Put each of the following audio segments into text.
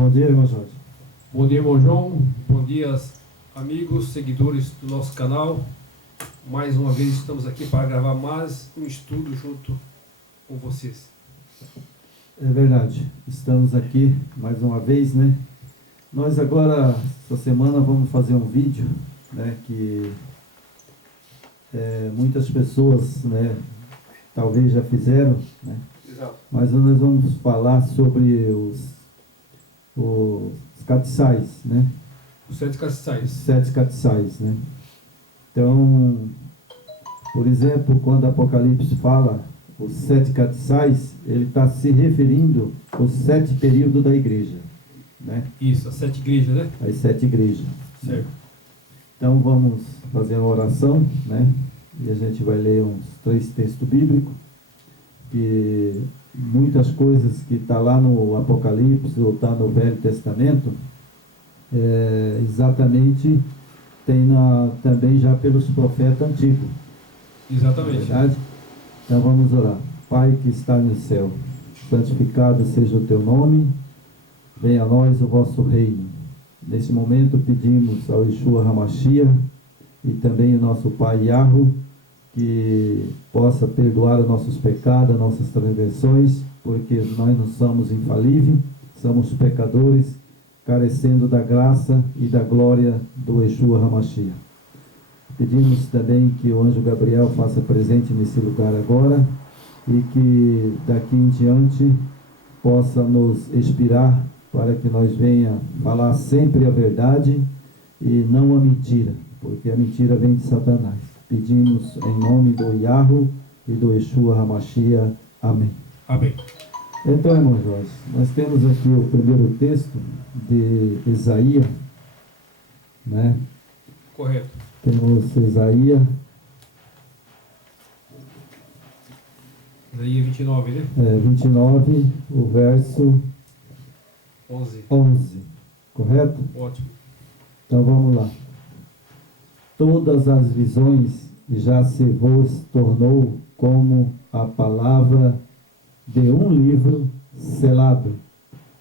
Bom dia, irmão Jorge. Bom dia, irmão João. Bom dia, amigos, seguidores do nosso canal. Mais uma vez estamos aqui para gravar mais um estudo junto com vocês. É verdade. Estamos aqui mais uma vez, né? Nós agora, essa semana, vamos fazer um vídeo, né? Que muitas pessoas, né? Talvez já fizeram, né? Exato. Mas nós vamos falar sobre os castiçais, né? Os 7 castiçais. Os 7 castiçais, né? Então, por exemplo, quando Apocalipse fala os 7 castiçais, ele está se referindo aos 7 períodos da igreja, né? Isso, as 7 igrejas, né? As 7 igrejas. Certo. Então vamos fazer uma oração, né? E a gente vai ler uns 3 textos bíblicos, que muitas coisas que está lá no Apocalipse ou está no Velho Testamento, exatamente tem também já pelos profetas antigos. Exatamente. Verdade? Então vamos orar. Pai que está no céu, santificado seja o teu nome, venha a nós o vosso reino. Nesse momento pedimos ao Yeshua HaMashiach e também o nosso Pai Yahweh, que possa perdoar os nossos pecados, as nossas transgressões, porque nós não somos infalíveis, somos pecadores, carecendo da graça e da glória do Yeshua HaMashiach. Pedimos também que o anjo Gabriel faça presente nesse lugar agora e que daqui em diante possa nos inspirar para que nós venha falar sempre a verdade e não a mentira, porque a mentira vem de Satanás. Pedimos em nome do Yahweh e do Yeshua HaMashiach. Amém. Amém. Então, irmão Jorge, nós temos aqui o primeiro texto de Isaías, né? Correto. Temos Isaías, Isaías 29, né? 29, o verso 11. correto? Ótimo. Então vamos lá. Todas as visões já se vos tornou como a palavra de um livro selado,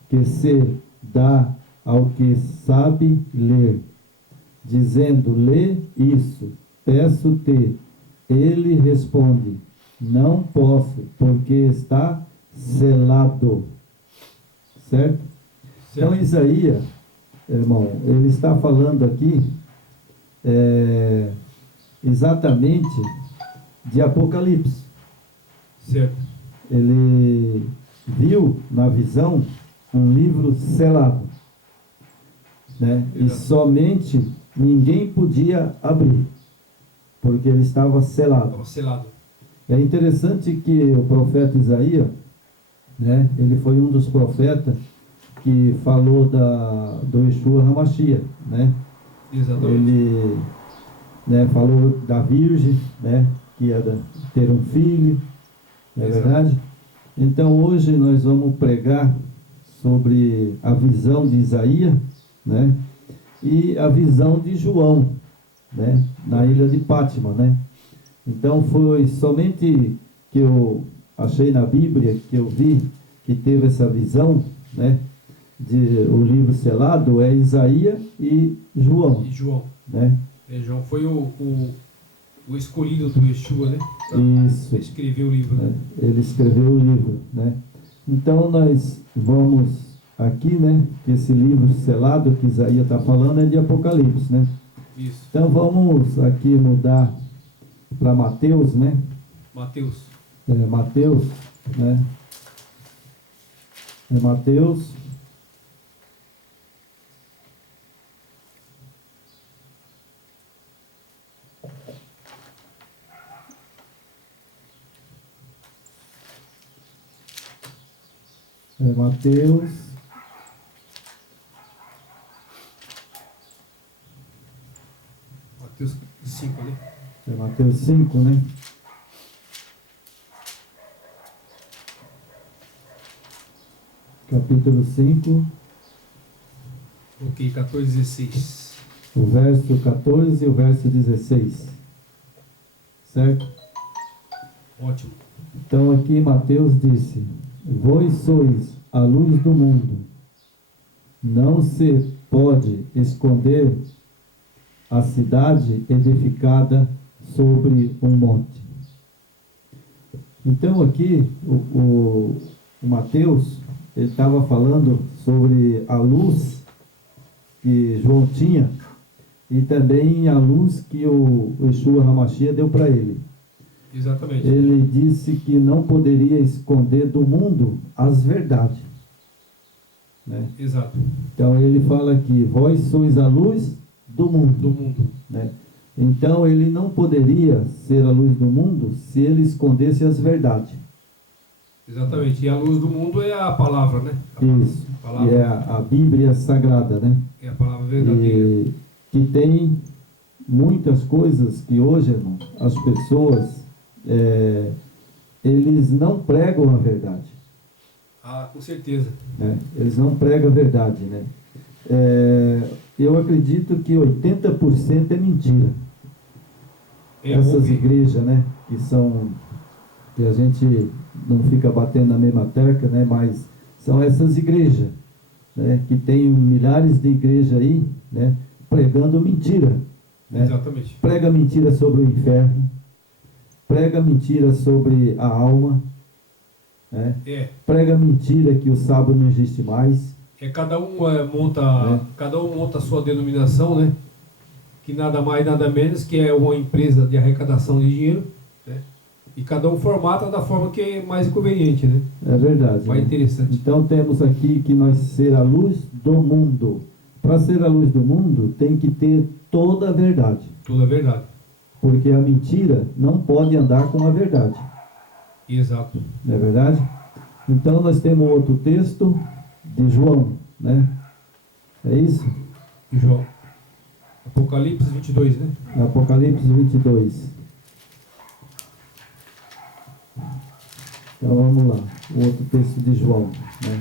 que se dá ao que sabe ler, dizendo, lê isso, peço-te. Ele responde, não posso, porque está selado. Certo? Então Isaías, irmão, ele está falando aqui exatamente de Apocalipse. Certo. Ele viu na visão um livro selado, né? E somente ninguém podia abrir, porque ele estava selado. Estava selado. É interessante que o profeta Isaías, né? Ele foi um dos profetas que falou do Yeshua HaMashiach, né? Exatamente. Ele, né, falou da virgem, né, que ia ter um filho, não é verdade? Então hoje nós vamos pregar sobre a visão de Isaías, né, e a visão de João, né, na ilha de Pátima, né? Então foi somente que eu achei na Bíblia, que eu vi que teve essa visão, né, de o livro selado, é Isaías e João. E João. Né? João foi o escolhido do Yeshua, né? Isso. Escreveu o livro. Né? Ele escreveu o livro, né? Então nós vamos aqui, né? Que esse livro selado que Isaías está falando é de Apocalipse, né? Isso. Então vamos aqui mudar para Mateus, né? Mateus. Mateus, né? Mateus. Mateus. Mateus 5, né? Mateus 5, né? Capítulo 5. Ok, 14 e 16. O verso 14 e o verso 16. Certo? Ótimo. Então aqui Mateus disse: vós sois a luz do mundo. não se pode esconder a cidade edificada sobre um monte. Então aqui o Mateus, ele estava falando sobre a luz que João tinha e também a luz que o Yeshua HaMashiach deu para ele. Exatamente. Ele disse que não poderia esconder do mundo as verdades, né? Exato. Então ele fala que vós sois a luz do mundo. Do mundo. Né? Então ele não poderia ser a luz do mundo se ele escondesse as verdades. Exatamente. E a luz do mundo é a palavra, né? Isso. Palavra. E é a Bíblia Sagrada, né? É a palavra verdadeira. E que tem muitas coisas que hoje, irmão, as pessoas, eles não pregam a verdade. Ah, com certeza. Né? Eles não pregam a verdade, né? Eu acredito que 80% é mentira. Essas igrejas, né? Que a gente não fica batendo na mesma tecla, né? Mas são essas igrejas, né? Que tem milhares de igrejas aí, né? Pregando mentira, né? Exatamente. Prega mentira sobre o inferno, prega mentira sobre a alma, né? Prega mentira que o sábado não existe mais. Cada um monta a sua denominação, né? Que nada mais nada menos que é uma empresa de arrecadação de dinheiro, né? E cada um formata da forma que é mais conveniente, né? É verdade. Mais né? interessante. Então temos aqui que nós ser a luz do mundo. Para ser a luz do mundo tem que ter toda a verdade. Toda a verdade. Porque a mentira não pode andar com a verdade. Exato. Não é verdade? Então nós temos outro texto de João, né? É isso? João. Apocalipse 22, né? Apocalipse 22. Então vamos lá, o outro texto de João, né?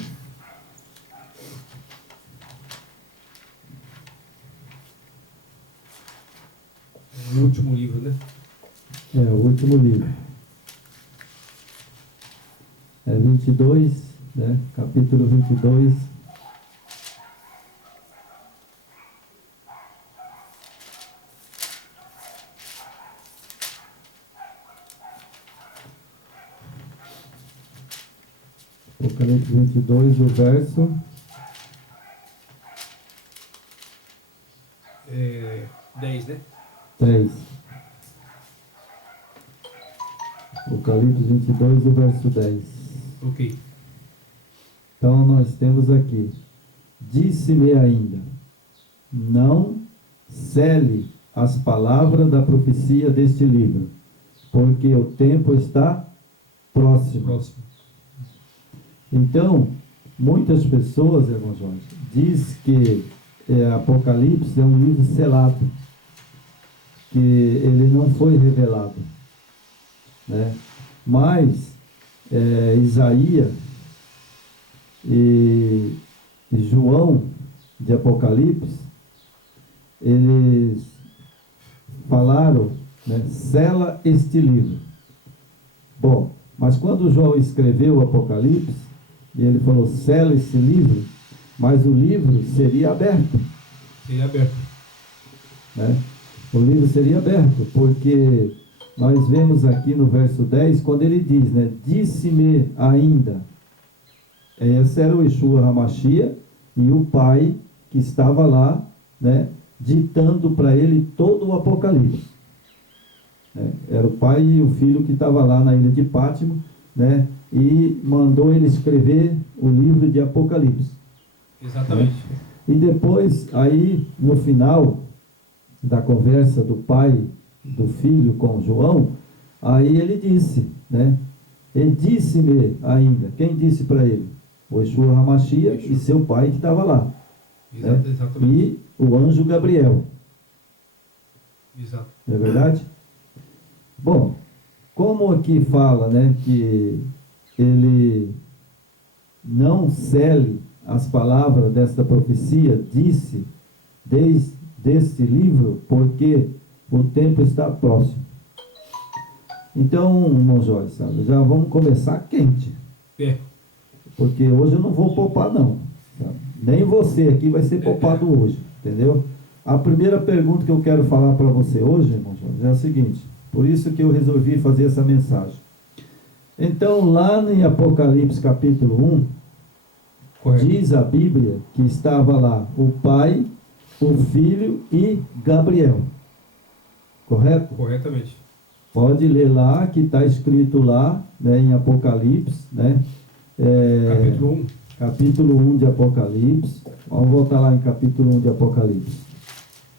O último livro, né? É, o último livro. É 22, né? Capítulo 22. Apocalipse 22, o verso 10, né? 10. Apocalipse 22, o verso 10. Ok. Então nós temos aqui: disse-me ainda, não cele as palavras da profecia deste livro, porque o tempo está próximo. Então, muitas pessoas, irmão Jorge, diz que Apocalipse é um livro selado, que ele não foi revelado, né? Mas Isaías e João de Apocalipse, eles falaram, né, sela este livro. Bom, mas quando João escreveu o Apocalipse, e ele falou, sela esse livro, mas o livro seria aberto. Seria aberto. Né? O livro seria aberto, porque nós vemos aqui no verso 10, quando ele diz, né, disse-me ainda. Esse era o Yeshua HaMashiach e o pai que estava lá, né, ditando para ele todo o Apocalipse. Era o pai e o filho que estava lá na ilha de Pátimo, né, e mandou ele escrever o livro de Apocalipse. Exatamente. E depois, aí, no final da conversa do pai, do filho com João, aí ele disse, né, ele disse-me ainda, quem disse para ele? O Yeshua HaMashiach e seu pai que estava lá. Exatamente. E o anjo Gabriel. Exato. Não é verdade? Bom, como aqui fala, né, que ele não cele as palavras desta profecia, disse deste livro, porque o tempo está próximo. Então, irmão Jorge, sabe, já vamos começar quente. Porque hoje eu não vou poupar não, sabe? Nem você aqui vai ser poupado hoje, entendeu? A primeira pergunta que eu quero falar para você hoje, irmão Jorge, é a seguinte, por isso que eu resolvi fazer essa mensagem. Então, lá em Apocalipse capítulo 1, correto, diz a Bíblia que estava lá o Pai, o Filho e Gabriel. Correto? Corretamente. Pode ler lá, que está escrito lá, né, em Apocalipse, né? Capítulo 1. Capítulo 1 de Apocalipse. Vamos voltar lá em capítulo 1 de Apocalipse.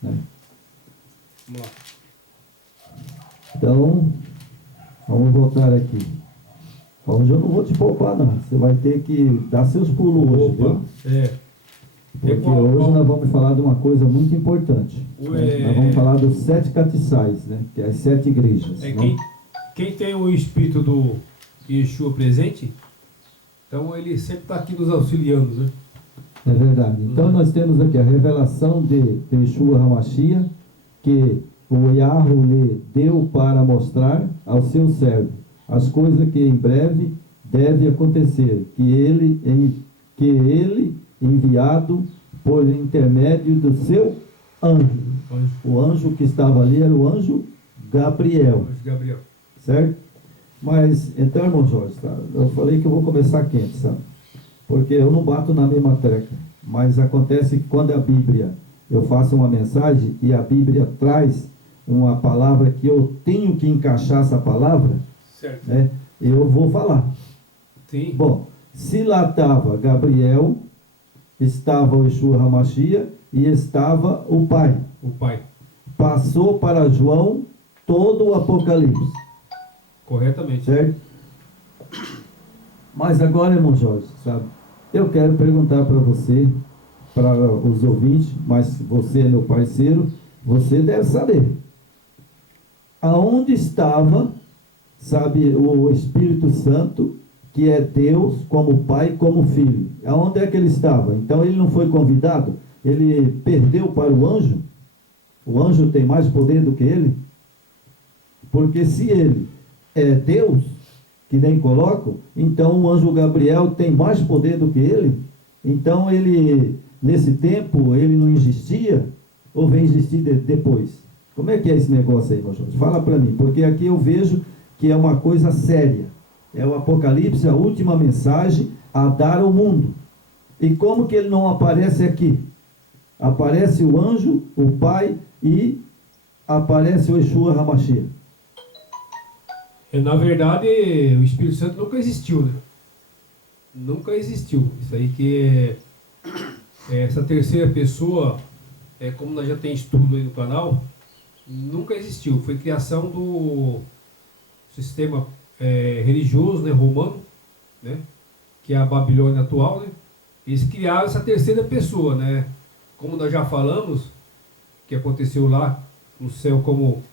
Né? Vamos lá. Então, vamos voltar aqui. Hoje eu não vou te poupar, não. Você vai ter que dar seus pulos hoje, viu? Porque hoje nós vamos falar de uma coisa muito importante. Né? Nós vamos falar dos 7 castiçais, né? Que é as 7 igrejas. Né? Quem tem o espírito do Yeshua presente, então ele sempre está aqui nos auxiliando, né? É verdade. Então nós temos aqui a revelação de Yeshua HaMashiach, que o Yahweh lhe deu para mostrar ao seu servo as coisas que em breve deve acontecer, que ele enviado por intermédio do seu anjo. O anjo que estava ali era o anjo Gabriel. Certo? Mas, então, irmão Jorge, tá? Eu falei que eu vou começar quente, sabe? Porque eu não bato na mesma tecla. Mas acontece que quando a Bíblia, eu faço uma mensagem e a Bíblia traz uma palavra que eu tenho que encaixar essa palavra, certo, né? Eu vou falar. Sim. Bom, se lá estava Gabriel, estava o Yeshua HaMashiach e estava o Pai. O Pai. Passou para João todo o Apocalipse. Corretamente. Certo? Mas agora, irmão Jorge, sabe? Eu quero perguntar para você, para os ouvintes, mas você é meu parceiro, você deve saber. Aonde estava, sabe, o Espírito Santo, que é Deus como Pai, como Filho? Aonde é que ele estava? Então ele não foi convidado? Ele perdeu para o anjo? O anjo tem mais poder do que ele? Porque se ele é Deus, que nem colocam, então o anjo Gabriel tem mais poder do que ele? Então ele, nesse tempo, ele não existia? Ou vem existir depois? Como é que é esse negócio aí, meu Jorge? Fala para mim, porque aqui eu vejo que é uma coisa séria. É o Apocalipse, a última mensagem a dar ao mundo. E como que ele não aparece aqui? Aparece o anjo, o Pai e aparece o Yeshua HaMashiach. Na verdade, o Espírito Santo nunca existiu, né? Nunca existiu. Isso aí que essa terceira pessoa, como nós já tem estudo aí no canal, nunca existiu. Foi criação do sistema religioso, né, romano, né, que é a Babilônia atual, né? Eles criaram essa terceira pessoa, né? Como nós já falamos, que aconteceu lá no céu, como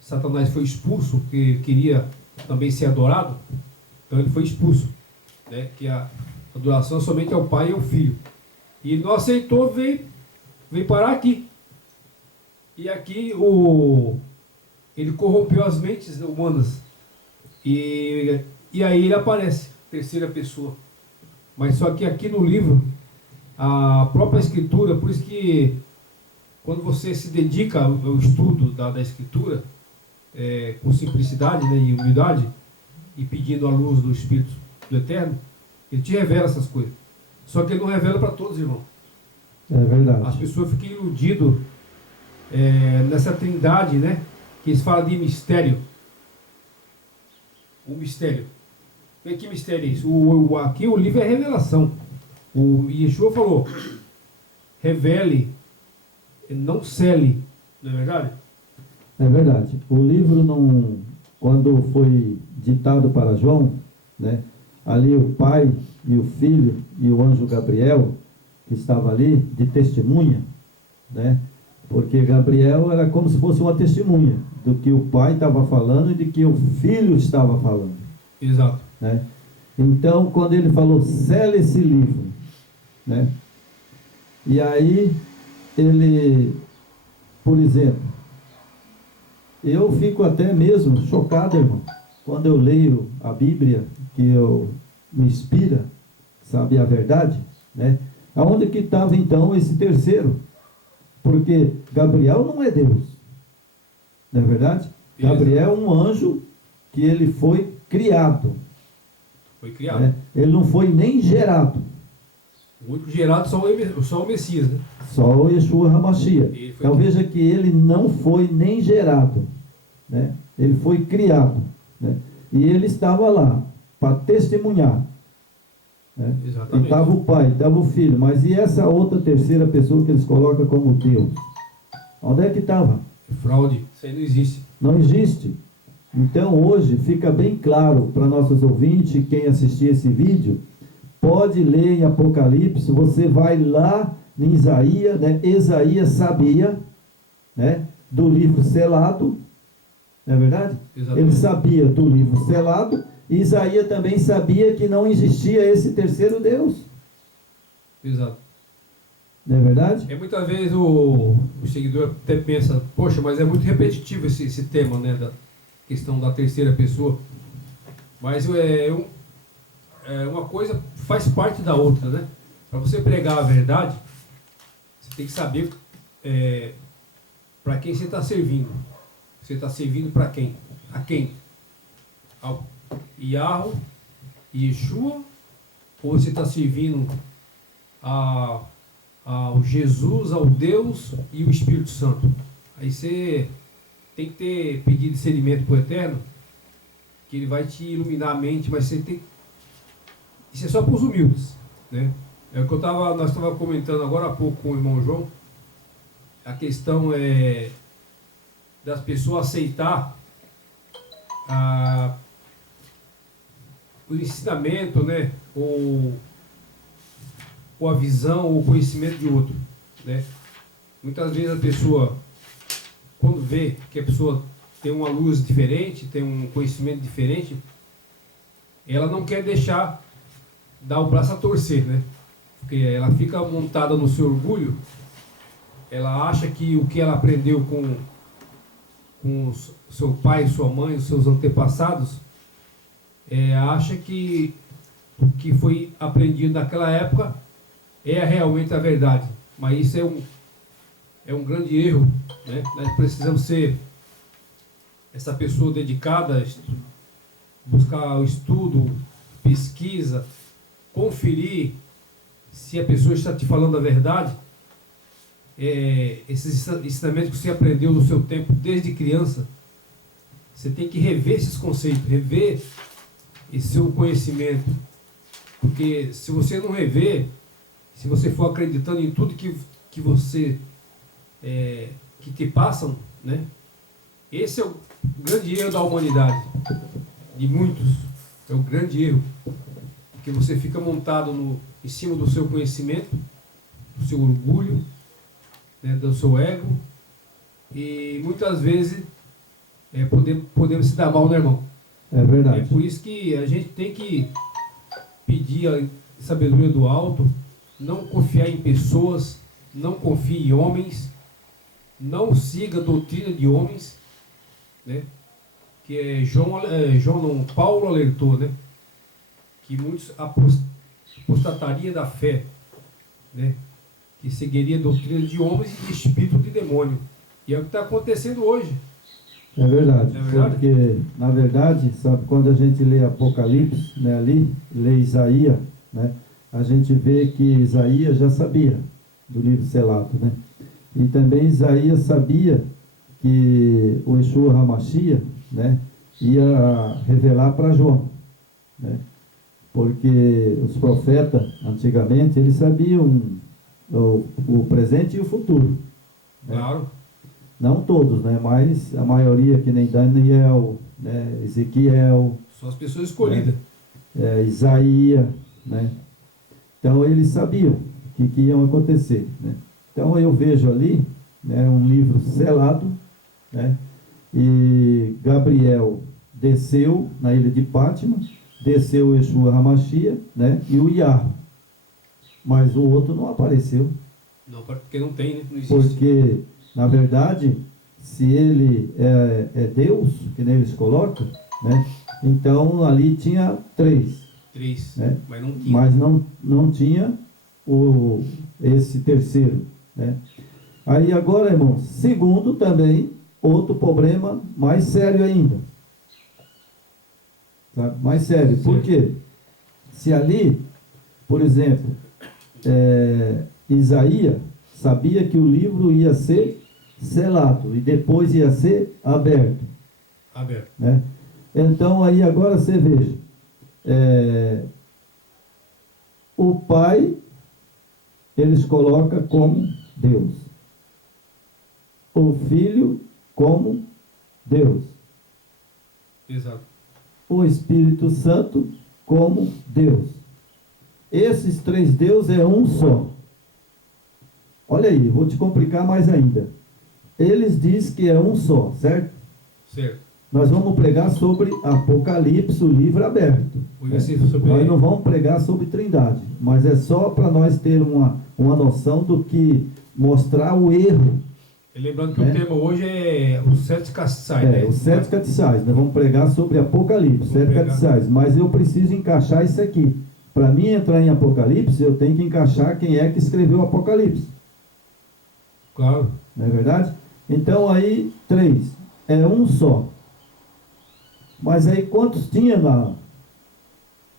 Satanás foi expulso, porque ele queria também ser adorado, então ele foi expulso, né? Que a adoração somente ao Pai e ao Filho. E ele não aceitou, veio parar aqui. E aqui ele corrompeu as mentes humanas. E aí ele aparece, terceira pessoa. Mas só que aqui no livro, a própria Escritura, por isso que quando você se dedica ao estudo da Escritura, com simplicidade, né, e humildade, e pedindo a luz do Espírito do Eterno, ele te revela essas coisas. Só que ele não revela para todos, irmão. É verdade. As pessoas ficam iludidas nessa trindade, né, que eles falam de mistério. O mistério. Que mistério é isso? Aqui o livro é revelação. O Yeshua falou, revele, não cele. Não é verdade? É verdade. O livro não, quando foi ditado para João, né, ali o Pai e o Filho e o anjo Gabriel, que estava ali, de testemunha, né, porque Gabriel era como se fosse uma testemunha do que o Pai estava falando e de que o Filho estava falando. Exato. Né? Então, quando ele falou, sela esse livro, né? E aí, ele, por exemplo, eu fico até mesmo chocado, irmão, quando eu leio a Bíblia, que me inspira, sabe, a verdade, né? Aonde que estava então esse terceiro? Porque Gabriel não é Deus, não é verdade? Isso. Gabriel é um anjo que ele foi criado. Foi criado. Né? Ele não foi nem gerado. O único gerado só o Messias, né? Só o Yeshua HaMashiach. Então veja que ele não foi nem gerado, né? Ele foi criado, né? E ele estava lá para testemunhar, né? Exatamente. Estava o pai, estava o filho, mas e essa outra terceira pessoa que eles colocam como Deus? Onde é que estava? Fraude, isso aí não existe. Não existe. Então hoje fica bem claro para nossos ouvintes, quem assistir esse vídeo, pode ler em Apocalipse, você vai lá em Isaías, né? Isaías sabia, né? Do livro selado, não é verdade? Exatamente. Ele sabia do livro selado, e Isaías também sabia que não existia esse terceiro Deus. Exato. Não é verdade? É muitas vezes o seguidor até pensa, poxa, mas é muito repetitivo esse tema, né? Da questão da terceira pessoa. Mas uma coisa faz parte da outra, né? Para você pregar a verdade, você tem que saber para quem você está servindo. Você está servindo para quem? A quem? Ao Yahweh, Yeshua? Ou você está servindo ao Jesus, ao Deus e o Espírito Santo? Aí você tem que ter pedido discernimento para o Eterno, que ele vai te iluminar a mente, mas você tem. Isso é só para os humildes, né? É o que nós estávamos comentando agora há pouco com o irmão João. A questão é das pessoas aceitar o ensinamento, né? Ou a visão, ou o conhecimento de outro, né? Muitas vezes a pessoa, quando vê que a pessoa tem uma luz diferente, tem um conhecimento diferente, ela não quer dar o braço a torcer, né? Porque ela fica montada no seu orgulho, ela acha que o que ela aprendeu com seu pai, sua mãe, os seus antepassados, acha que o que foi aprendido naquela época é realmente a verdade. Mas isso é um grande erro, né? Nós precisamos ser essa pessoa dedicada, buscar o estudo, pesquisa, conferir se a pessoa está te falando a verdade. Esses ensinamentos que você aprendeu no seu tempo desde criança, você tem que rever esses conceitos, rever esse seu conhecimento, porque se você não rever, se você for acreditando em tudo que você que te passam, né? Esse é o grande erro da humanidade, de muitos. É o grande erro, porque você fica montado em cima do seu conhecimento, do seu orgulho, né, do seu ego, e muitas vezes podemos se dar mal, né, irmão? É verdade. É por isso que a gente tem que pedir a sabedoria do alto, não confiar em pessoas, não confie em homens, não siga a doutrina de homens, né? Que Paulo alertou, né? Que muitos apostatariam da fé, né? Que seguiria a doutrina de homens e de espírito de demônio. E é o que está acontecendo hoje. É verdade, É verdade? porque, na verdade, sabe, quando a gente lê Apocalipse, né, ali, lê Isaías, né, a gente vê que Isaías já sabia do livro selado, né? E também Isaías sabia que o Yeshua HaMashiach, né, ia revelar para João, né? Porque os profetas, antigamente, eles sabiam o presente e o futuro, né? Claro. Não todos, né? Mas a maioria, que nem Daniel, né? Ezequiel, São as pessoas escolhidas. Isaías, né? Então eles sabiam que iam acontecer, né? Então eu vejo ali, né, um livro selado, né? E Gabriel desceu na ilha de Pátima, desceu o Yeshua HaMashiach, né? E o Yahweh. Mas o outro não apareceu. Não, porque não tem, né? Não existe. Porque, na verdade, se ele é Deus, que nem eles colocam, né? Então ali tinha três. Três, né? mas não tinha. Mas não tinha esse terceiro, né? Aí agora, irmão, segundo também, outro problema mais sério ainda. Sabe? Mais sério. Por quê? Se ali, por exemplo, Isaías sabia que o livro ia ser selado e depois ia ser aberto. Aberto. Né? Então aí agora você veja, o Pai eles colocam como Deus, o Filho como Deus, Exato. o Espírito Santo como Deus. Esses três deuses é um só. Olha aí, vou te complicar mais ainda. Eles dizem que é um só, certo? Certo. Nós vamos pregar sobre Apocalipse, o livro aberto. Nós não vamos pregar sobre Trindade, mas é só para nós ter uma noção do que mostrar o erro. E lembrando que o tema hoje é os 7 castiçais. Né? Os 7 castiçais. Nós vamos pregar sobre Apocalipse, 7 castiçais. Mas eu preciso encaixar isso aqui. Para mim entrar em Apocalipse, eu tenho que encaixar quem é que escreveu Apocalipse. Claro. Não é verdade? Então aí, 3. É um só. Mas aí quantos tinha lá?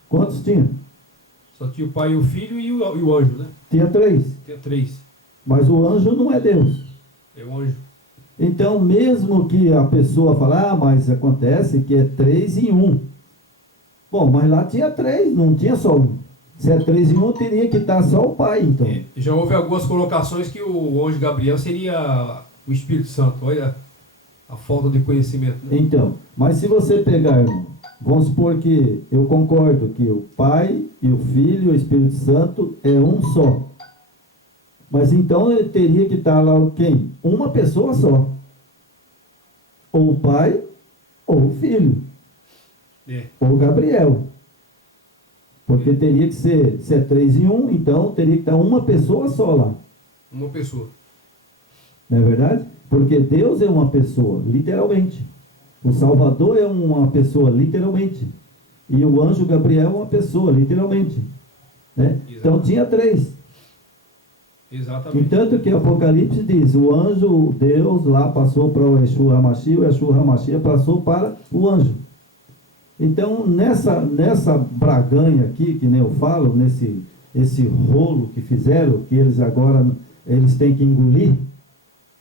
Quantos tinha? Só tinha o Pai, o Filho e o anjo, né? Tinha 3. Tinha 3. Mas o anjo não é Deus. É o anjo. Então, mesmo que a pessoa fale, mas acontece que é 3 em 1. Bom, mas lá tinha 3, não tinha só 1. Se é 3 em 1, teria que estar só o Pai, então. Já houve algumas colocações que o anjo Gabriel seria o Espírito Santo. Olha a falta de conhecimento. Né? Então, mas se você pegar, irmão, vamos supor que eu concordo que o Pai e o Filho e o Espírito Santo é um só. Mas então ele teria que estar lá quem? Uma pessoa só. Ou o Pai, ou o Filho. Ou Gabriel. Porque teria que ser, se é 3 em 1, então teria que estar uma pessoa só lá. Uma pessoa. Não é verdade? Porque Deus é uma pessoa, literalmente. O Salvador é uma pessoa, literalmente. E o anjo Gabriel é uma pessoa, literalmente. Né? Então tinha 3. Exatamente. E tanto que Apocalipse diz, o anjo, Deus lá passou para o Yeshua HaMashiach, o Yeshua HaMashiach passou para o anjo. Então, nessa braganha aqui, que nem eu falo, esse rolo que fizeram, que eles agora, eles têm que engolir,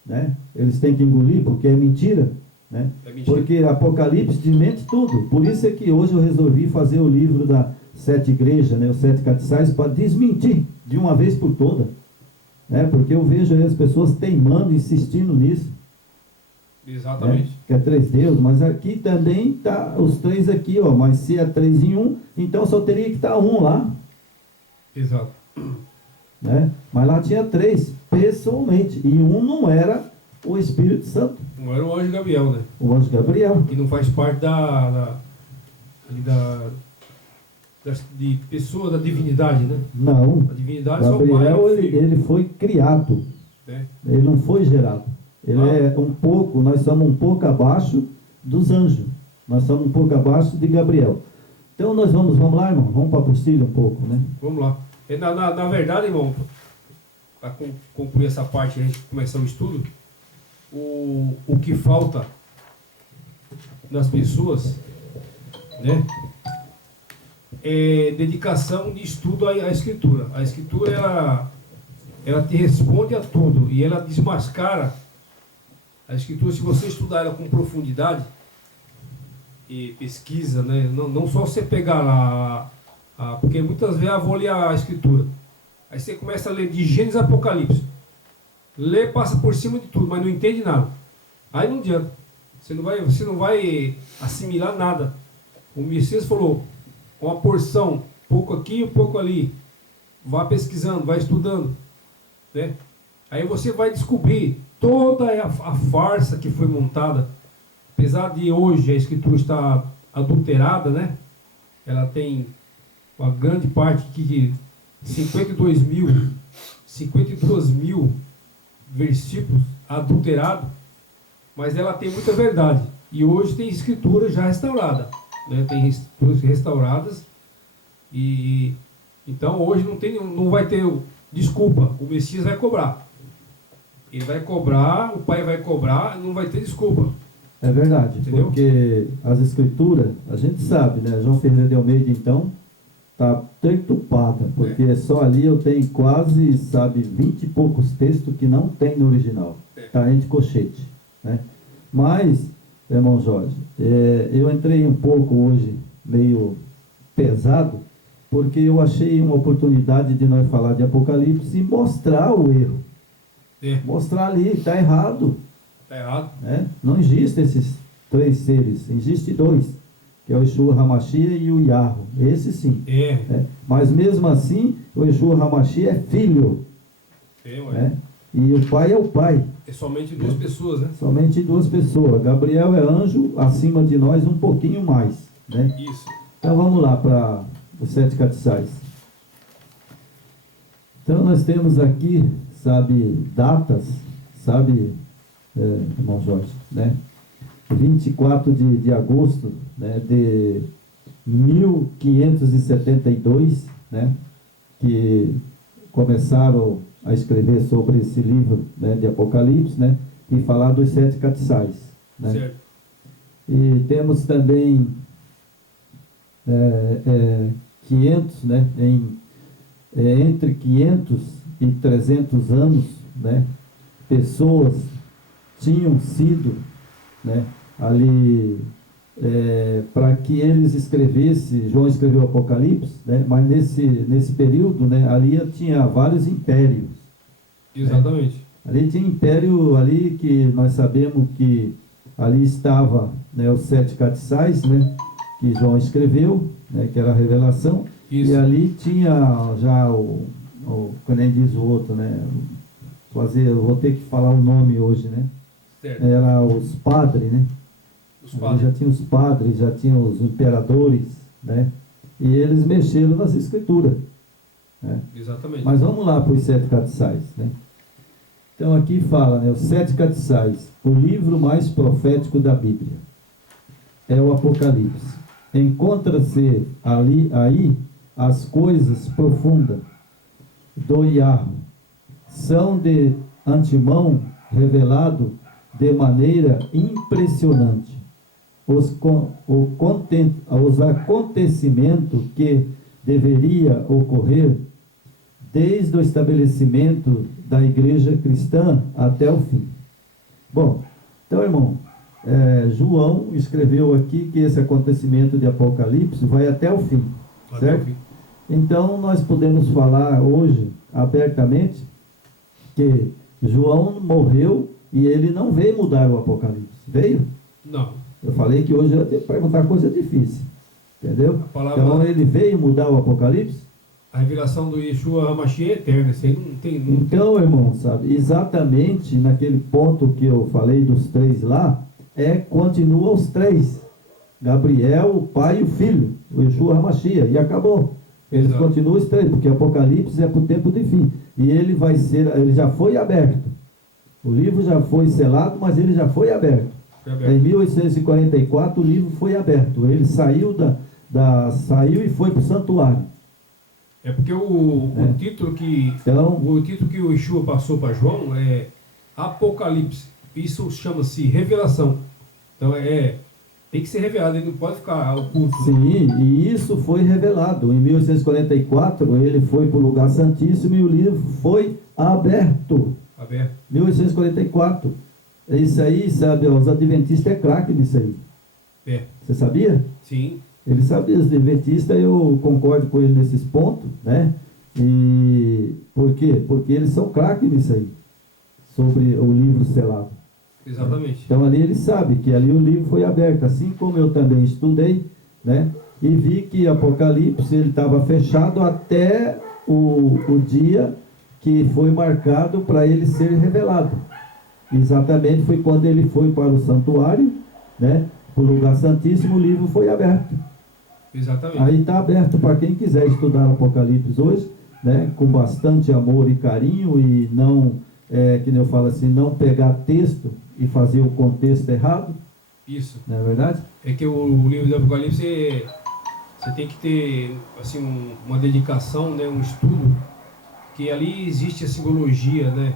né? Eles têm que engolir porque é mentira, né? É mentira. Porque Apocalipse desmente tudo. Por isso é que hoje eu resolvi fazer o livro das 7 igrejas, né? Os 7 castiçais, para desmentir de uma vez por toda. Né? Porque eu vejo aí as pessoas teimando, insistindo nisso. Exatamente. Né? Que é 3 deuses, mas aqui também está os 3 aqui, ó. Mas se é 3 em 1, então só teria que estar 1 lá. Exato. Né? Mas lá tinha 3, pessoalmente. E um não era o Espírito Santo. Não era o anjo Gabriel, né? O anjo Gabriel. Que não faz parte de pessoa da divindade, né? Não. A divindade Gabriel, só o pai, ele foi criado. Né? Ele não foi gerado. Ele é um pouco, nós somos um pouco abaixo dos anjos. Nós somos um pouco abaixo de Gabriel. Então nós vamos lá, irmão. Vamos para a apostila um pouco, né? Vamos lá. Na verdade, irmão, para concluir essa parte, a gente começar o estudo, o que falta nas pessoas, né, é dedicação de estudo à Escritura. A Escritura, ela te responde a tudo e ela desmascara a Escritura. Se você estudar ela com profundidade e pesquisa, né, não só você pegar lá, porque muitas vezes eu vou ler a Escritura, aí você começa a ler de Gênesis a Apocalipse, lê, passa por cima de tudo, mas não entende nada. Aí não adianta, você não vai assimilar nada. O Messias falou, uma porção, pouco aqui e pouco ali, vá pesquisando, vai estudando, né? Aí você vai descobrir toda a farsa que foi montada. Apesar de hoje a Escritura estar adulterada, né? Ela tem uma grande parte que 52 mil versículos adulterados, mas ela tem muita verdade. E hoje tem Escritura já restaurada, né? Tem Escrituras restauradas, e então hoje não vai ter desculpa. O Messias vai cobrar. Ele vai cobrar, o Pai vai cobrar, não vai ter desculpa. É verdade, entendeu? Porque as escrituras, a gente sabe, né? João Ferreira de Almeida, então, está perturbada, porque só ali eu tenho quase, 20 e poucos textos que não tem no original. Está entre colchete, né? Mas, irmão Jorge, eu entrei um pouco hoje, meio pesado, porque eu achei uma oportunidade de nós falar de Apocalipse e mostrar o erro. Mostrar ali, está errado. Está errado. Né? Não existem esses 3 seres, existe 2, que é o Yeshua Hamashia e o Yahweh. Esse sim. Mas mesmo assim, o Yeshua Hamashia é filho. Né? E o pai é o pai. É somente 2 pessoas, né? Somente 2 pessoas. Gabriel é anjo, acima de nós um pouquinho mais. Né? Isso. Então vamos lá para os 7 castiçais. Então nós temos aqui, datas, irmão Jorge, né? 24 de agosto, né, de 1572, né, que começaram a escrever sobre esse livro, né, de Apocalipse, né, e falar dos 7 castiçais, né? Certo. E temos também 500, né, entre 500 e 300 anos, né, pessoas tinham sido, né, ali para que eles escrevessem. João escreveu o Apocalipse, né, mas nesse período, né, ali tinha vários impérios. Exatamente. Né? Ali tinha império ali que nós sabemos que ali estava, né, os 7 castiçais, né, que João escreveu, né, que era a revelação. Isso. E ali tinha já como nem diz o outro, né, eu vou ter que falar o nome hoje, né? Certo. Era os padres, né? Já tinha os padres, já tinha os imperadores, né? E eles mexeram nas escrituras. Né? Exatamente. Mas vamos lá para os 7 castiçais, né? Então aqui fala, né, os 7 castiçais, o livro mais profético da Bíblia é o Apocalipse. Encontra-se aí as coisas profundas do Yahweh. São de antemão revelado de maneira impressionante os acontecimentos que deveria ocorrer desde o estabelecimento da igreja cristã até o fim. Bom, então, irmão, João escreveu aqui que esse acontecimento de Apocalipse vai até o fim, certo? Então, nós podemos falar hoje abertamente que João morreu e ele não veio mudar o Apocalipse. Veio? Não. Eu falei que hoje eu ia ter que perguntar coisa difícil. Entendeu? Então ele veio mudar o Apocalipse? A revelação do Yeshua Hamashia é eterna. Isso aí não tem. Então, irmão, exatamente naquele ponto que eu falei dos 3 lá, continua os 3. Gabriel, o pai e o filho, o Yeshua Hamashia, e acabou. Eles continuam os 3, porque Apocalipse é para o tempo de fim. E ele já foi aberto. O livro já foi selado, mas ele já foi aberto. Em 1844 o livro foi aberto. Ele saiu saiu e foi para o santuário. É porque o título que o Yeshua passou para João é Apocalipse. Isso chama-se revelação. Então tem que ser revelado, ele não pode ficar oculto. Sim, e isso foi revelado. Em 1844 ele foi para o lugar santíssimo e o livro foi aberto. 1844. Isso aí, os adventistas é craque nisso aí. Você sabia? Sim. Ele sabia, os adventistas, eu concordo com ele nesses pontos, né? E por quê? Porque eles são craques nisso aí, sobre o livro selado. Exatamente. Então ali ele sabe que ali o livro foi aberto, assim como eu também estudei, né? E vi que Apocalipse ele estava fechado até o dia que foi marcado para ele ser revelado. Exatamente foi quando ele foi para o santuário, né? O lugar santíssimo, o livro foi aberto. Exatamente. Aí está aberto para quem quiser estudar Apocalipse hoje, né? Com bastante amor e carinho e não, que nem eu falo assim, não pegar texto e fazer o contexto errado. Isso. Não é verdade? É que o livro do Apocalipse você tem que ter assim uma dedicação, né? Um estudo que ali existe a simbologia, né?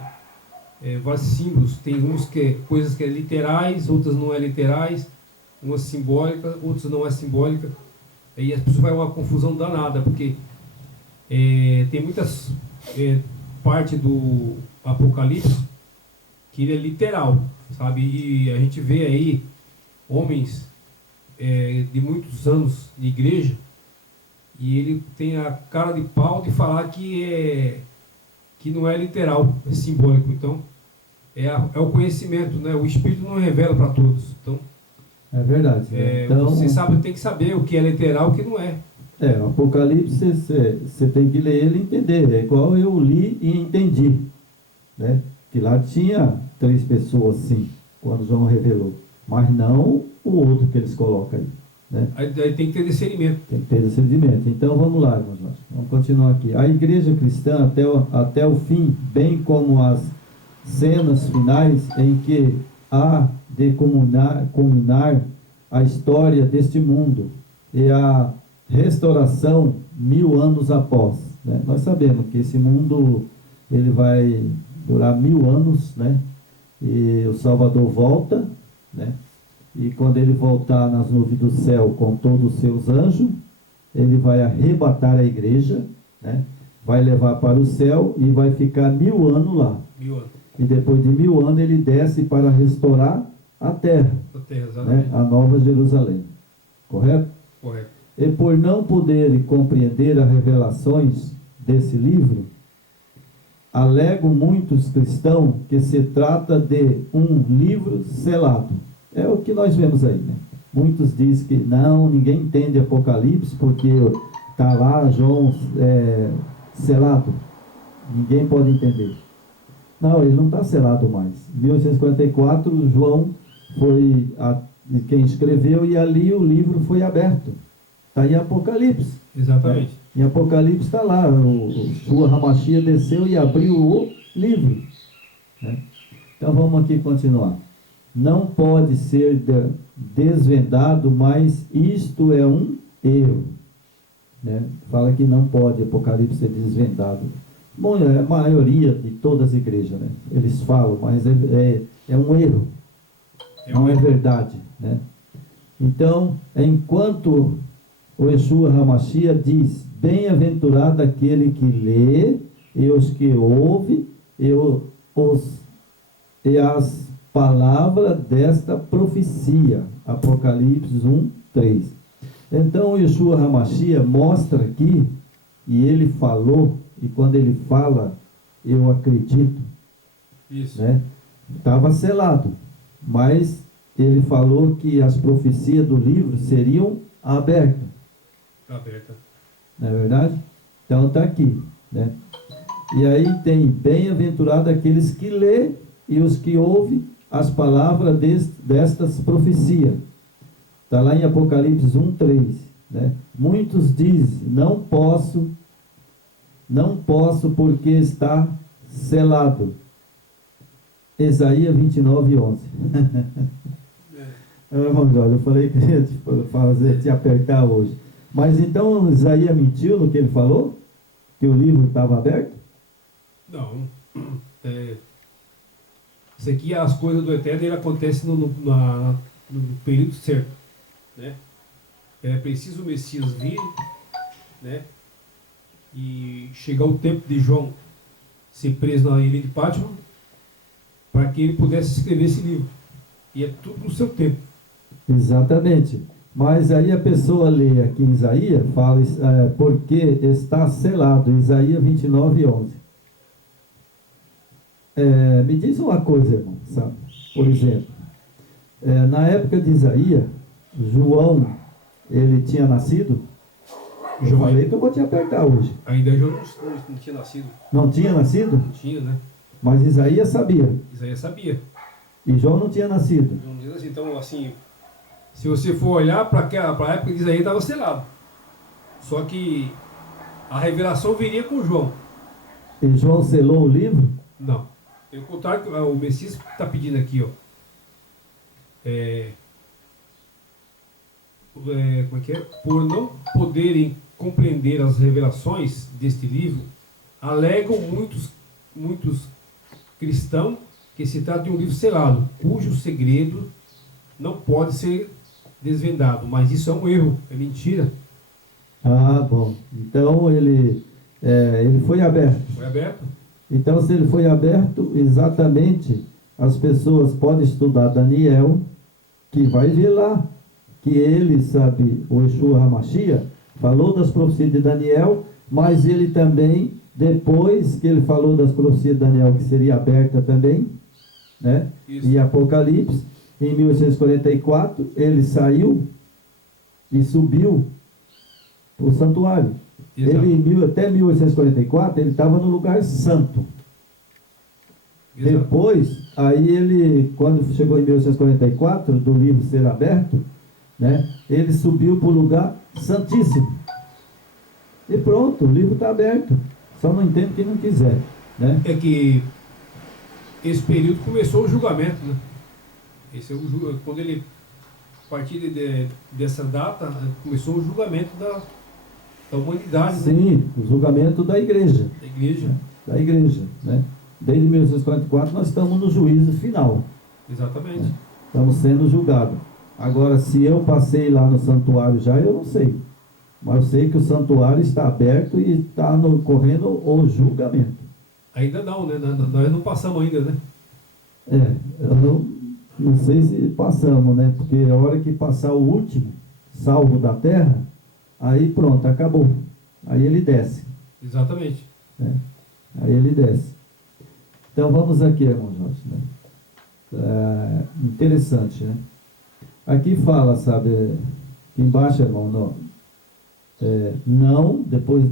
Vários símbolos, tem uns coisas que é literais, outras não é literais, umas simbólicas, outras não é simbólica. Aí as pessoas fazem uma confusão danada, porque tem muitas parte do Apocalipse que ele é literal, sabe? E a gente vê aí homens de muitos anos de igreja e ele tem a cara de pau de falar que não é literal, é simbólico. Então, é o conhecimento, né? O Espírito não revela para todos. Então, é verdade. Então, você tem que saber o que é literal e o que não é. O Apocalipse você tem que ler ele e entender. É igual eu li e entendi, né? Que lá tinha 3 pessoas, sim, quando João revelou. Mas não o outro que eles colocam aí, né? Aí tem que ter discernimento. Tem que ter discernimento. Então vamos lá, irmãos. Vamos continuar aqui. A igreja cristã, até o fim, bem como as cenas finais em que há de culminar a história deste mundo e a restauração 1000 anos após, né? Nós sabemos que esse mundo ele vai durar 1000 anos, né? E o Salvador volta, né? E quando ele voltar nas nuvens do céu com todos os seus anjos, ele vai arrebatar a igreja, né? Vai levar para o céu e vai ficar 1000 anos lá. 1000 anos. E depois de 1000 anos ele desce para restaurar a terra, né? A Nova Jerusalém. Correto? Correto. E por não poderem compreender as revelações desse livro, alegam muitos cristãos que se trata de um livro selado. É o que nós vemos aí, né? Muitos dizem que não, ninguém entende Apocalipse porque está lá João selado. Ninguém pode entender. Não, ele não está selado mais. Em 1844, João foi quem escreveu e ali o livro foi aberto. Está em Apocalipse. Exatamente. Em Apocalipse está lá, o Yeshua HaMashiach desceu e abriu o livro, né? Então vamos aqui continuar. Não pode ser desvendado, mas isto é um erro, né? Fala que não pode Apocalipse ser desvendado. Bom, é a maioria de todas as igrejas, né? Eles falam, mas é um erro, não é verdade, né? Então, enquanto o Yeshua HaMashiach diz: bem-aventurado aquele que lê e os que ouve e as palavras desta profecia. Apocalipse 1:3. Então o Yeshua HaMashiach mostra aqui, e ele falou, e quando ele fala, eu acredito. Isso. Né? Estava selado, mas ele falou que as profecias do livro seriam abertas. Aberta. Não é verdade? Então está aqui, né? E aí tem: bem-aventurado aqueles que lê e os que ouvem as palavras destas profecias. Está lá em Apocalipse 1:3, né? Muitos dizem: não posso porque está selado. Isaías 29:11. Irmão Jorge, eu falei que ia te apertar hoje. Mas então Isaías mentiu no que ele falou? Que o livro estava aberto? Não. Isso aqui, as coisas do Eterno, ele acontece no período certo, né? É preciso o Messias vir, né? E chegar o tempo de João ser preso na ilha de Pátimo, para que ele pudesse escrever esse livro. E é tudo no seu tempo. Exatamente. Mas aí a pessoa lê aqui em Isaías, fala porque está selado, Isaías 29:11. Me diz uma coisa, irmão, sabe? Por exemplo, na época de Isaías, João, ele tinha nascido? Eu falei que eu vou te apertar hoje. Ainda João não tinha nascido. Não tinha nascido? Não tinha, né? Mas Isaías sabia. Isaías sabia. E João não tinha nascido. João não tinha nascido. Então, assim, se você for olhar para a época de Isaías, estava selado. Só que a revelação viria com João. E João selou o livro? Não. Pelo contrário, o Messias está pedindo aqui, ó. Como é que é? Por não poderem compreender as revelações deste livro, alegam muitos cristãos que se trata de um livro selado, cujo segredo não pode ser desvendado. Mas isso é um erro, é mentira. Ah, bom. Então ele foi aberto. Foi aberto? Então, se ele foi aberto, exatamente, as pessoas podem estudar Daniel, que vai ver lá, que ele, sabe, o Yeshua HaMashiach, falou das profecias de Daniel, mas ele também, depois que ele falou das profecias de Daniel, que seria aberta também, né? Isso. E Apocalipse, em 1844, ele saiu e subiu para o santuário. Exato. Ele, até 1844, ele estava no lugar santo. Exato. Depois, aí ele, quando chegou em 1844, do livro ser aberto, né, ele subiu para o lugar santíssimo. E pronto, o livro está aberto. Só não entende quem não quiser, né? É que esse período começou o julgamento, né? Esse é quando ele, a partir dessa data, começou o julgamento da humanidade, né? Sim, o julgamento da igreja. Da igreja. Da igreja, né? Desde 1844 nós estamos no juízo final. Exatamente. Né? Estamos sendo julgados. Agora, se eu passei lá no santuário já, eu não sei. Mas eu sei que o santuário está aberto e está correndo o julgamento. Ainda não, né? Nós não passamos ainda, né? Eu não sei se passamos, né? Porque a hora que passar o último salvo da terra, aí pronto, acabou. Aí ele desce. Exatamente. Né? Aí ele desce. Então vamos aqui, irmão Jorge. Né? Interessante, né? Aqui fala, sabe, aqui embaixo, irmão, não, depois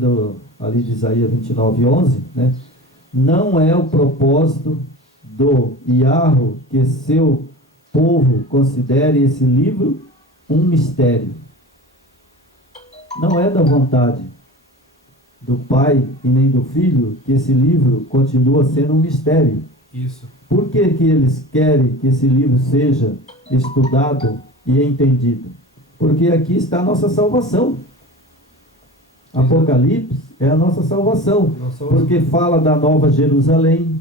ali de Isaías 29:11, né? Não é o propósito do Yahweh que seu povo considere esse livro um mistério. Não é da vontade do Pai e nem do Filho que esse livro continua sendo um mistério. Isso. Por que eles querem que esse livro seja estudado e entendido? Porque aqui está a nossa salvação. Apocalipse é a nossa salvação. Porque fala da nova Jerusalém,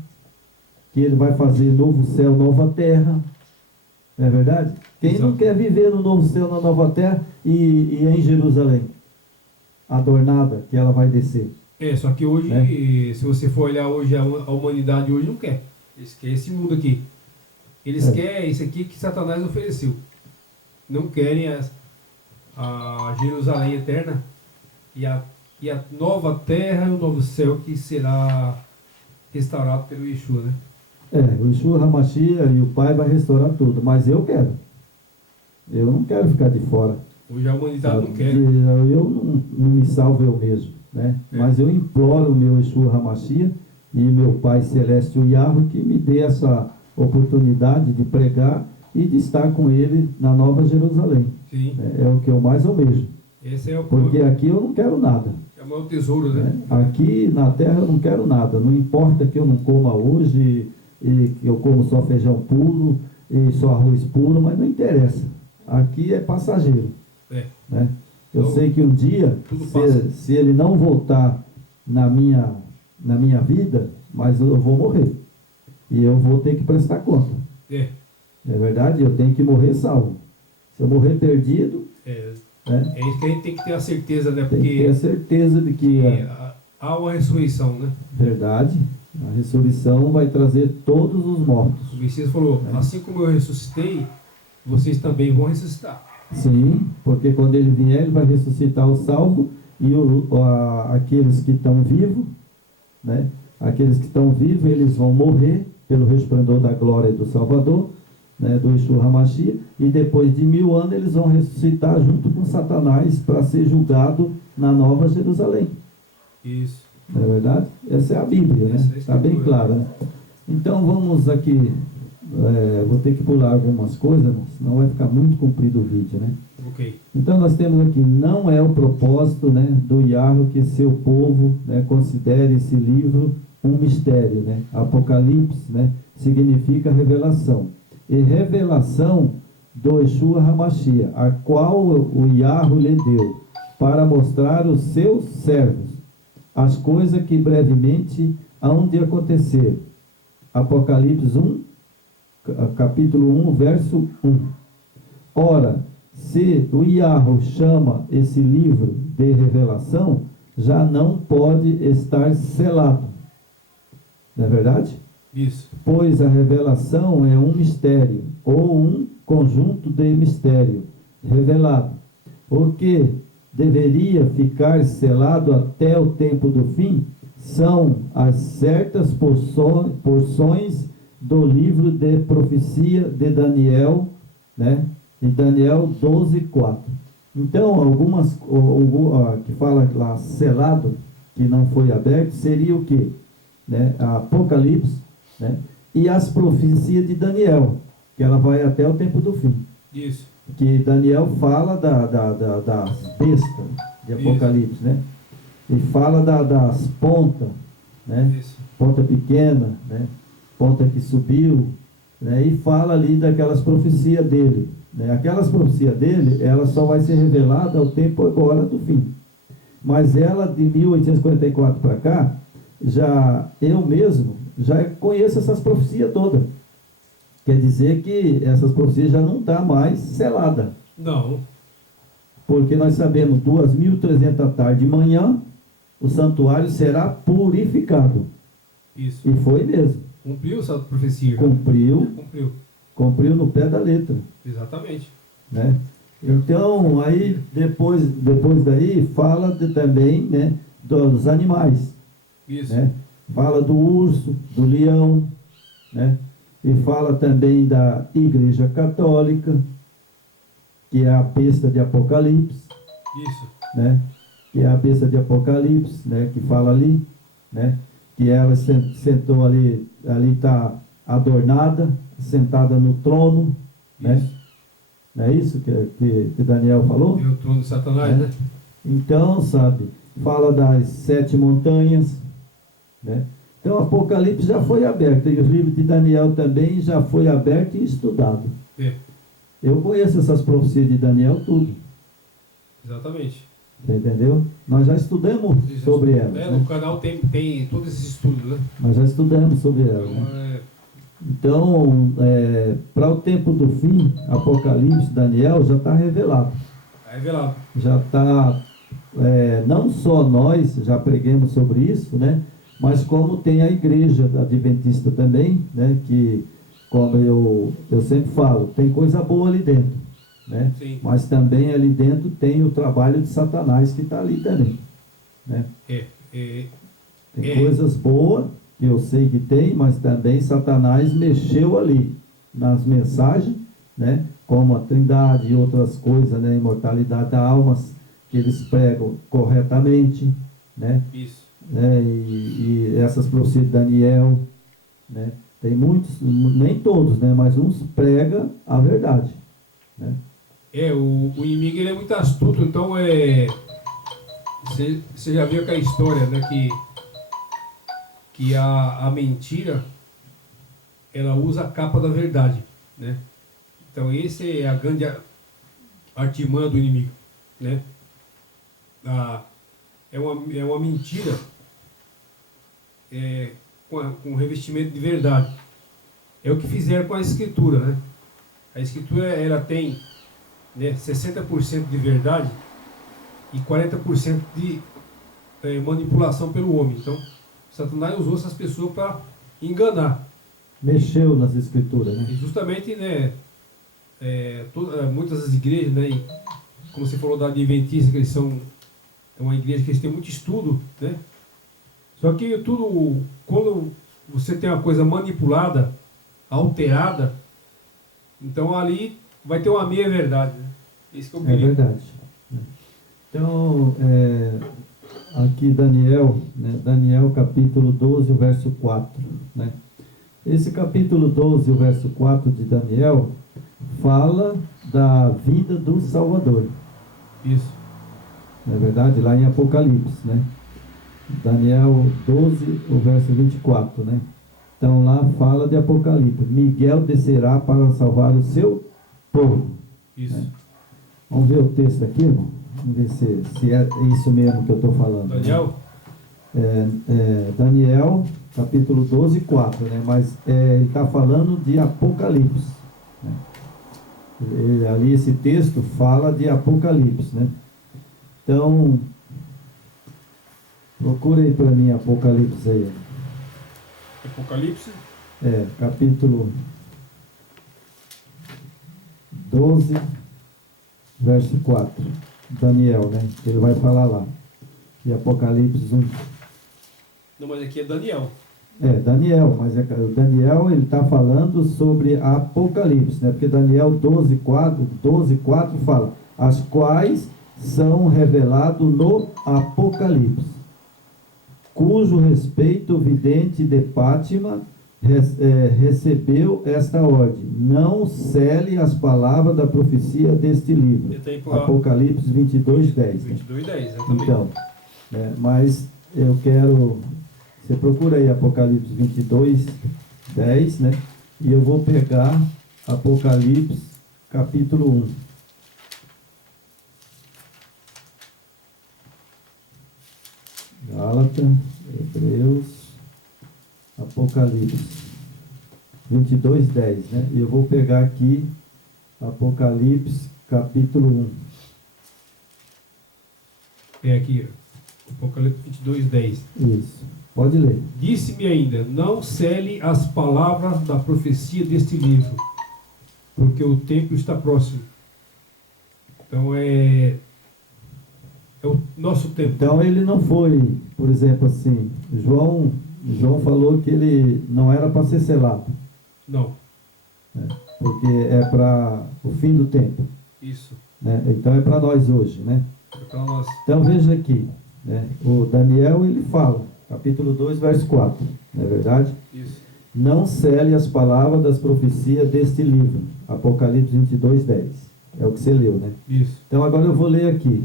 que ele vai fazer novo céu, nova terra. Não é verdade? Quem não quer viver no novo céu, na nova terra e em Jerusalém? Adornada, que ela vai descer. Só que hoje, se você for olhar hoje, a humanidade hoje não quer. Eles querem esse mundo aqui. Eles querem isso aqui que Satanás ofereceu. Não querem a Jerusalém eterna e a nova terra e o novo céu que será restaurado pelo Yeshua, né? O Yeshua HaMashiach e o Pai vai restaurar tudo, mas eu quero. Eu não quero ficar de fora. Hoje a humanidade não quer. Eu não me salvo eu mesmo, né? Mas eu imploro o meu Yeshua HaMashiach e meu Pai Celeste, o Yahweh, que me dê essa oportunidade de pregar e de estar com Ele na Nova Jerusalém. Sim. É o que eu mais almejo. Esse é porque aqui eu não quero nada. É o maior tesouro, né? Aqui na terra eu não quero nada. Não importa que eu não coma hoje, e que eu como só feijão puro e só arroz puro, mas não interessa. Aqui é passageiro. Né? Eu então, sei que um dia, se ele não voltar na minha vida, mas eu vou morrer. E eu vou ter que prestar conta. É verdade? Eu tenho que morrer salvo. Se eu morrer perdido... É isso que a gente tem que ter a certeza, né? Porque tem que ter a certeza de que... há uma ressurreição, né? Verdade. A ressurreição vai trazer todos os mortos. O Messias falou, assim como eu ressuscitei, vocês também vão ressuscitar. Sim, porque quando ele vier, ele vai ressuscitar o salvo e aqueles que estão vivos, né? Aqueles que estão vivos, eles vão morrer pelo resplendor da glória do Salvador, né? Do Yeshua HaMashiach, e depois de 1000 anos eles vão ressuscitar junto com Satanás para ser julgado na Nova Jerusalém. Isso. Não é verdade? Essa é a Bíblia, né? Está bem clara, né? Então vamos aqui, vou ter que pular algumas coisas, senão vai ficar muito comprido o vídeo, né? Ok. Então nós temos aqui, não é o propósito, né, do Yahweh que seu povo, né, considere esse livro um mistério, né? Apocalipse, né, significa revelação. E revelação do Yeshua HaMashiach, a qual o Yahweh lhe deu, para mostrar os seus servos as coisas que brevemente hão de acontecer. Apocalipse 1, capítulo 1, verso 1. Ora, se o Yahweh chama esse livro de revelação, já não pode estar selado. Não é verdade? Isso. Pois a revelação é um mistério, ou um conjunto de mistério revelado, o que deveria ficar selado até o tempo do fim são as certas porções do livro de profecia de Daniel, né? Em Daniel 12:4. Então, algumas que fala lá selado, que não foi aberto, seria o quê? Né? A Apocalipse, né? E as profecias de Daniel, que ela vai até o tempo do fim. Isso. Que Daniel fala das bestas de Apocalipse, né? E fala das pontas, né? Isso. Ponta pequena, né? Ponta que subiu, né? E fala ali daquelas profecias dele, né? Aquelas profecias dele, ela só vai ser revelada ao tempo agora do fim. Mas ela, de 1844 para cá, eu mesmo já conheço essas profecias todas. Quer dizer que essas profecias já não estão mais seladas. Não. Porque nós sabemos, 2.300 tarde de manhã, o santuário será purificado. Isso. E foi mesmo. Cumpriu essa profecia? Cumpriu no pé da letra. Exatamente. Né? Então, aí, depois daí, fala também, né, dos animais. Isso. Né? Fala do urso, do leão, né? E fala também da Igreja Católica, que é a besta de Apocalipse. Isso. Né? Que é a besta de Apocalipse, né? Que fala ali, né? Que ela sentou ali está adornada, sentada no trono, né? Isso. Não é isso que Daniel falou? É o trono de Satanás, né? Então, sabe, fala das 7 montanhas, né? Então, o Apocalipse já foi aberto, e o livro de Daniel também já foi aberto e estudado. É. Eu conheço essas profecias de Daniel tudo. Exatamente. Você entendeu? Nós já estudamos sobre elas. No canal tem todos esses estudos, né? Nós já estudamos sobre elas. Então, para o tempo do fim, Apocalipse, Daniel, já está revelado. Está revelado. Já está, não só nós já preguemos sobre isso, né? Mas como tem a igreja adventista também, né? Que, como eu sempre falo, tem coisa boa ali dentro, né? Sim. Mas também ali dentro tem o trabalho de Satanás que está ali também, né? Tem coisas boas, que eu sei que tem, mas também Satanás mexeu ali nas mensagens, né? Como a Trindade e outras coisas, né? Imortalidade da alma, que eles pregam corretamente, né? Isso. Né? E essas profecias de Daniel, né? Tem muitos, nem todos, né? Mas uns pregam a verdade, né? O inimigo ele é muito astuto, então você já viu aquela história, né? Que a mentira ela usa a capa da verdade, né? Então esse é a grande artimanha do inimigo, né? É uma mentira com revestimento de verdade. É o que fizeram com a escritura, né? A escritura ela tem, né, 60% de verdade e 40% de manipulação pelo homem. Então Satanás usou essas pessoas para enganar. Mexeu nas escrituras, né? E justamente, né, muitas das igrejas, né, como você falou da Adventista, que eles são uma igreja que eles têm muito estudo, né? Só que quando você tem uma coisa manipulada, alterada, então ali vai ter uma meia verdade, né? Esse que é o perigo. É verdade. Então, aqui Daniel, né? Daniel capítulo 12, o verso 4, né? Esse capítulo 12, o verso 4 de Daniel, fala da vida do Salvador. Isso. Não é verdade? Lá em Apocalipse, né? Daniel 12, o verso 24, né? Então lá fala de Apocalipse. Miguel descerá para salvar o seu povo. Isso. Né? Vamos ver o texto aqui, irmão? Vamos ver se é isso mesmo que eu estou falando. Daniel? Daniel, capítulo 12, 4, né? Mas ele está falando de Apocalipse, né? Ali esse texto fala de Apocalipse, né? Então, procura aí para mim Apocalipse aí. Apocalipse? Capítulo 12, verso 4. Daniel, né? Ele vai falar lá. E Apocalipse 1. Não, mas aqui é Daniel. Daniel, mas o Daniel ele está falando sobre Apocalipse, né? Porque Daniel 12, 4 fala, as quais são revelados no Apocalipse, cujo respeito o vidente de Fátima recebeu esta ordem: não cele as palavras da profecia deste livro. Apocalipse 22, 10. 22, 10, exatamente. Então, mas eu quero... Você procura aí Apocalipse 22, 10, né? E eu vou pegar Apocalipse capítulo 1. Gálatas, Hebreus, Apocalipse 22, 10, né? E eu vou pegar aqui Apocalipse capítulo 1. É aqui, Apocalipse 22, 10. Isso. Pode ler. Disse-me ainda, não cele as palavras da profecia deste livro, porque o tempo está próximo. Então é o nosso tempo. Então ele não foi, por exemplo, assim, João falou que ele não era para ser selado. Não. Porque é para o fim do tempo. Isso. Né? Então é para nós hoje, né? É para nós. Então veja aqui, né? O Daniel ele fala, capítulo 2, verso 4, não é verdade? Isso. Não cele as palavras das profecias deste livro, Apocalipse 22, 10. É o que você leu, né? Isso. Então agora eu vou ler aqui,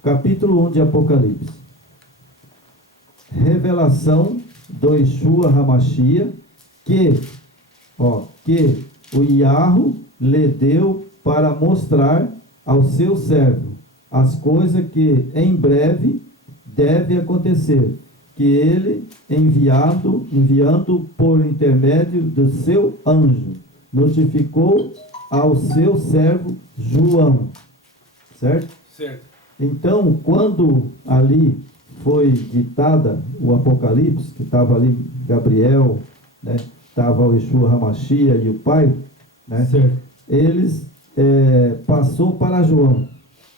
capítulo 1 de Apocalipse. Revelação do Yeshua Hamashia, que o Yahweh lhe deu para mostrar ao seu servo as coisas que em breve deve acontecer, que ele enviando por intermédio do seu anjo, notificou ao seu servo João. Certo? Certo. Então, quando ali foi ditada o Apocalipse, que estava ali Gabriel, né? Estava o Yeshua Hamashia e o pai, né? Certo. Eles passou para João,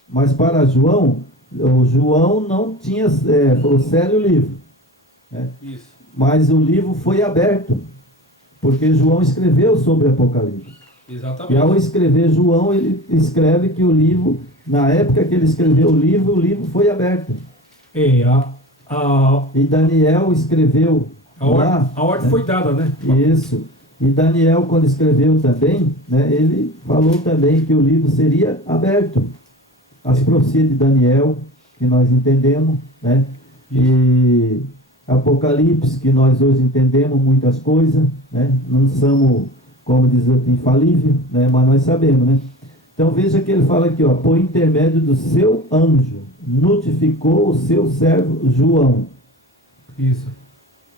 mas para João, o João não tinha o céu e o livro, né? Isso. Mas o livro foi aberto, porque João escreveu sobre Apocalipse. Exatamente. E ao escrever João, ele escreve que o livro, na época que ele escreveu o livro foi aberto. E Daniel escreveu a ordem, né? Foi dada, né? Isso. E Daniel, quando escreveu também, né, ele falou também que o livro seria aberto. As profecias de Daniel, que nós entendemos, né? E Apocalipse, que nós hoje entendemos muitas coisas, né? Não somos, como diz o infalível, né? Mas nós sabemos, né? Então veja que ele fala aqui, por intermédio do seu anjo, notificou o seu servo João. Isso.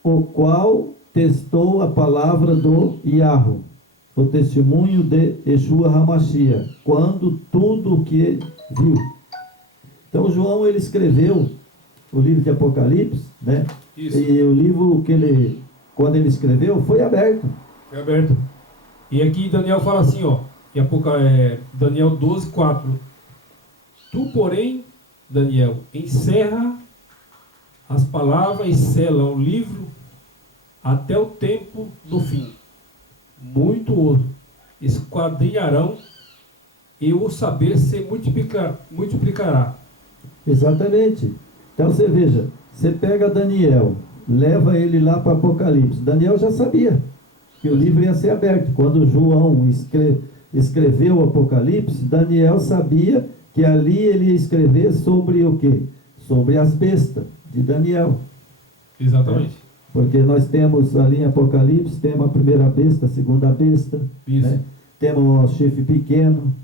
O qual testou a palavra do Yahweh, o testemunho de Yeshua Hamashia, quando tudo o que viu. Então João, ele escreveu o livro de Apocalipse, né? Isso. E o livro que quando ele escreveu, foi aberto. Foi aberto. E aqui Daniel fala assim, Daniel 12, 4. Tu, porém, Daniel, encerra as palavras e sela o livro até o tempo do fim. Muito o esquadrinharão e o saber se multiplicará. Exatamente. Então você veja, você pega Daniel, leva ele lá para Apocalipse. Daniel já sabia que o livro ia ser aberto. Quando João escreveu o Apocalipse, Daniel sabia que ali ele ia escrever sobre o quê? Sobre as bestas de Daniel. Exatamente. Porque nós temos ali em Apocalipse, temos a primeira besta, a segunda besta, né? Temos o chifre pequeno,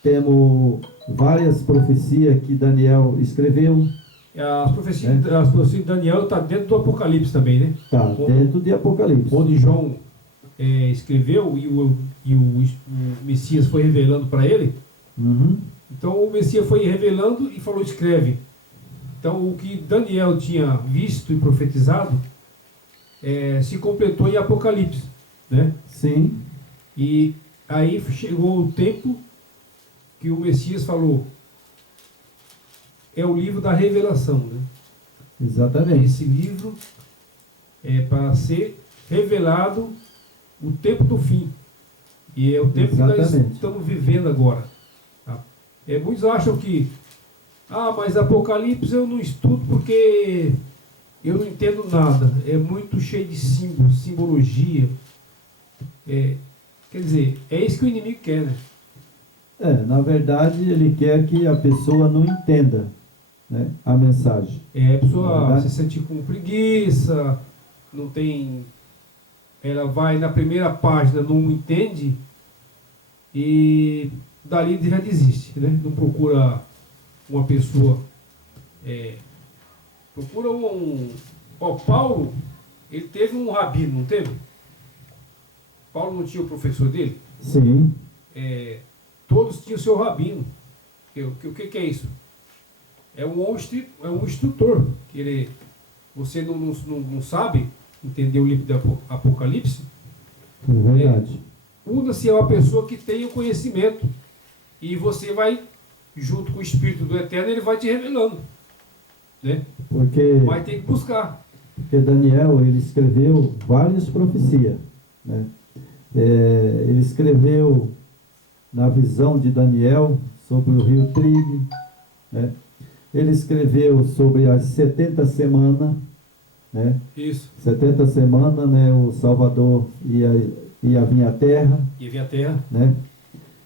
temos várias profecias que Daniel escreveu, As profecias de Daniel está dentro do Apocalipse também, né? Está dentro de Apocalipse. Onde João escreveu e o Messias foi revelando para ele. Uhum. Então o Messias foi revelando e falou: escreve. Então o que Daniel tinha visto e profetizado se completou em Apocalipse, né? Sim. E aí chegou o tempo que o Messias falou: é o livro da revelação, né? Exatamente. Esse livro é para ser revelado o tempo do fim. E é o tempo Exatamente. que nós estamos vivendo agora. Tá? Muitos acham que, mas Apocalipse eu não estudo porque eu não entendo nada. É muito cheio de símbolos, simbologia. Quer dizer, é isso que o inimigo quer, né? Na verdade, ele quer que a pessoa não entenda, né, a mensagem. A pessoa se sente com preguiça, não tem... Ela vai na primeira página, não entende, e dali já desiste, né? Não procura uma pessoa... procura Paulo, ele teve um rabino, não teve? Paulo não tinha o professor dele? Sim. Todos tinham o seu rabino. O que é isso? É um instrutor. Você não sabe entender o livro do Apocalipse? É verdade. Una-se a uma pessoa que tem o conhecimento. E você vai, junto com o Espírito do Eterno, ele vai te revelando. Né? Mas tem que buscar. Porque Daniel, ele escreveu várias profecias, né? Ele escreveu na visão de Daniel sobre o rio Tigre, né? Ele escreveu sobre as 70 semanas, né? Isso. 70 semanas, né? O Salvador ia vir à terra. Ia vir à terra. Né?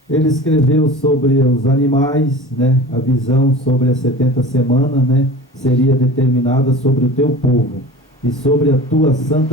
Ele escreveu sobre os animais, né? A visão sobre as 70 semanas, né? Seria determinada sobre o teu povo e sobre a tua santa